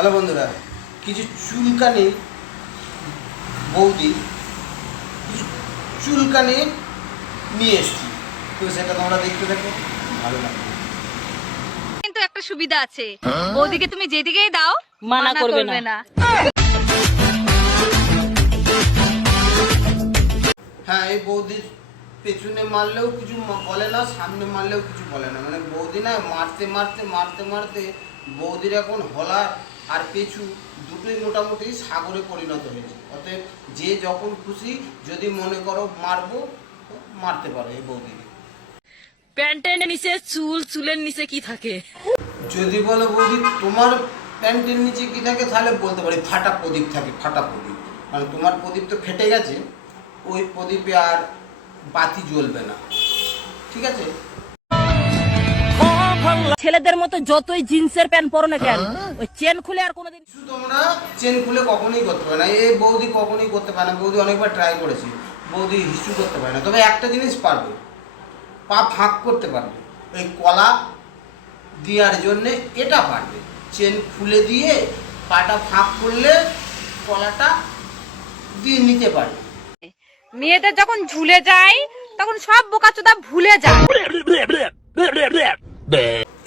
Hello বন্ধুরা, কিছু চুলকানি বৌদি কিছু চুলকানি নিয়ে এসছি, তো সেটা তোমরা দেখতে থাকো, ভালো লাগবে। কিন্তু একটা সুবিধা আছে, বৌদিকে তুমি যেদিকেই দাও মানা করবে না। হ্যাঁ, এই বৌদির পেছনে মারলেও কিছু বলে না, সামনে মারলেও কিছু বলে না, মানে বৌদি না মারতে মারতে মারতে মারতে বৌদির এখন হলা আর পেছু দুটোই মোটামুটি সাগরে পরিণত হয়েছে। অতএব যে যখন খুশি যদি মনে করো মারবো, মারতে পারো এই বৌদিকে। প্যান্টের নিচে চুল, চুলের নিচে কি থাকে? যদি বলো বৌদি তোমার প্যান্টের নিচে কি থাকে, তাহলে বলতে পারি ফাটা প্রদীপ থাকে, ফাটা প্রদীপ। মানে তোমার প্রদীপ তো ফেটে গেছে, ওই প্রদীপে আর বাতি জ্বলবে না, ঠিক আছে? ছেলেদের মতো যতই জিন্সের প্যান্ট পরো না কেন, ওই চেন খুলে আর কোনোদিন কিছু তোমরা চেন খুলে কখনোই করতে পারে না, এই বৌদি কখনোই করতে পারে না। বৌদি অনেকবার ট্রাই করেছে, বৌদি হিসু করতে পারে না। তবে একটা জিনিস পারবে, পা ফাঁক করতে পারবে, ওই কলা দেওয়ার জন্যে এটা পারবে। চেন খুলে দিয়ে পাটা ফাঁক করলে কলাটা দিয়ে নিতে পারবে। মেয়েদের যখন ঝুলে যায় তখন সব বোকাচোদা ভুলে যায়।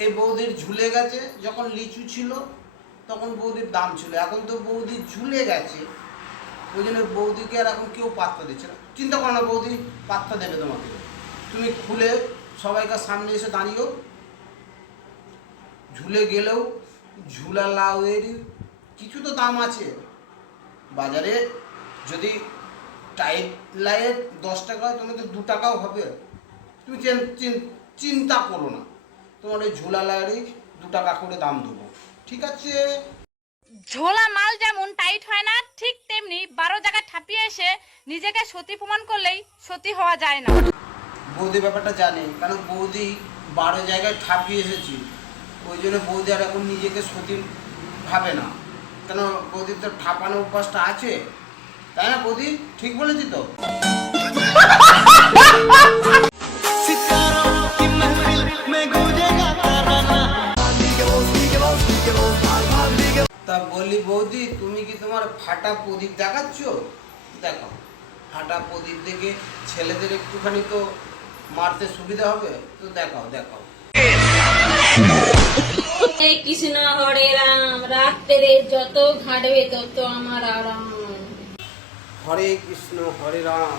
এই বৌদির ঝুলে গেছে, যখন লিচু ছিল তখন বৌদির দাম ছিল, এখন তো বৌদি ঝুলে গেছে, ওই জন্য বৌদিকে আর এখন কেউ পাত্তা দিচ্ছে না। চিন্তা করো না, বৌদি পাত্তা দেবে তোমাকে। তুমি খুলে সবাইকার সামনে এসে দাঁড়িয়েও, ঝুলে গেলেও ঝুলা লাউয়েরই কিছু তো দাম আছে বাজারে। যদি টাইট লাইয়ের 10 টাকা হয়, তোমাদের 2 টাকাও হবে। তুমি চিন্তা করো না, তোমার ওই ঝোলা লাইয়েরই 2 টাকা করে দাম দেবো, ঠিক আছে? ঝোলা মাল যেমন টাইট হয় না, ঠিক তেমনি 12 জায়গায় ঠাপিয়ে এসে নিজেকে সতী প্রমাণ করলেই সতী হওয়া যায় না। বৌদি ব্যাপারটা জানে, কারণ বৌদি 12 জায়গায় ঠাপিয়ে এসেছি, ওই জন্য বৌদি আর এখন নিজেকে সতী ভাবে না। কেন, বৌদির তো ঠাপানো অভ্যাসটা আছে, তাই না বৌদি? ঠিক বলেছি তো? তা বলি বৌদি, তুমি কি তোমার ফাটা প্রদীপ দেখাচ্ছ? দেখো, ফাটা প্রদীপ দেখে ছেলেদের একটুখানি তো মারতে সুবিধা হবে, তো দেখাও দেখাও। কৃষ্ণ হরে রাম, রাত্রে যত ঘাটবে তত আমার আরাম। হরে কৃষ্ণ হরে রাম,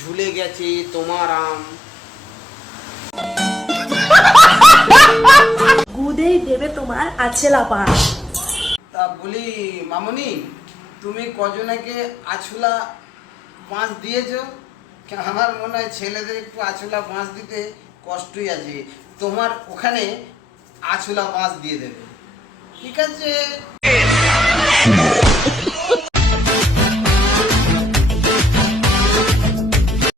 ঝুলে গেছে তোমার আম। গুদেই দেবে তোমার আছেলা পান। তা বলি মামনি, তুমি কজনাকে আছুলা বাঁশ দিয়েছো? আমার মনে হয় ছেলেদের একটু আছুলা বাঁশ দিতে কষ্টই আছে, তোমার ওখানে আছুলা বাঁশ দিয়ে দেবে, ঠিক আছে?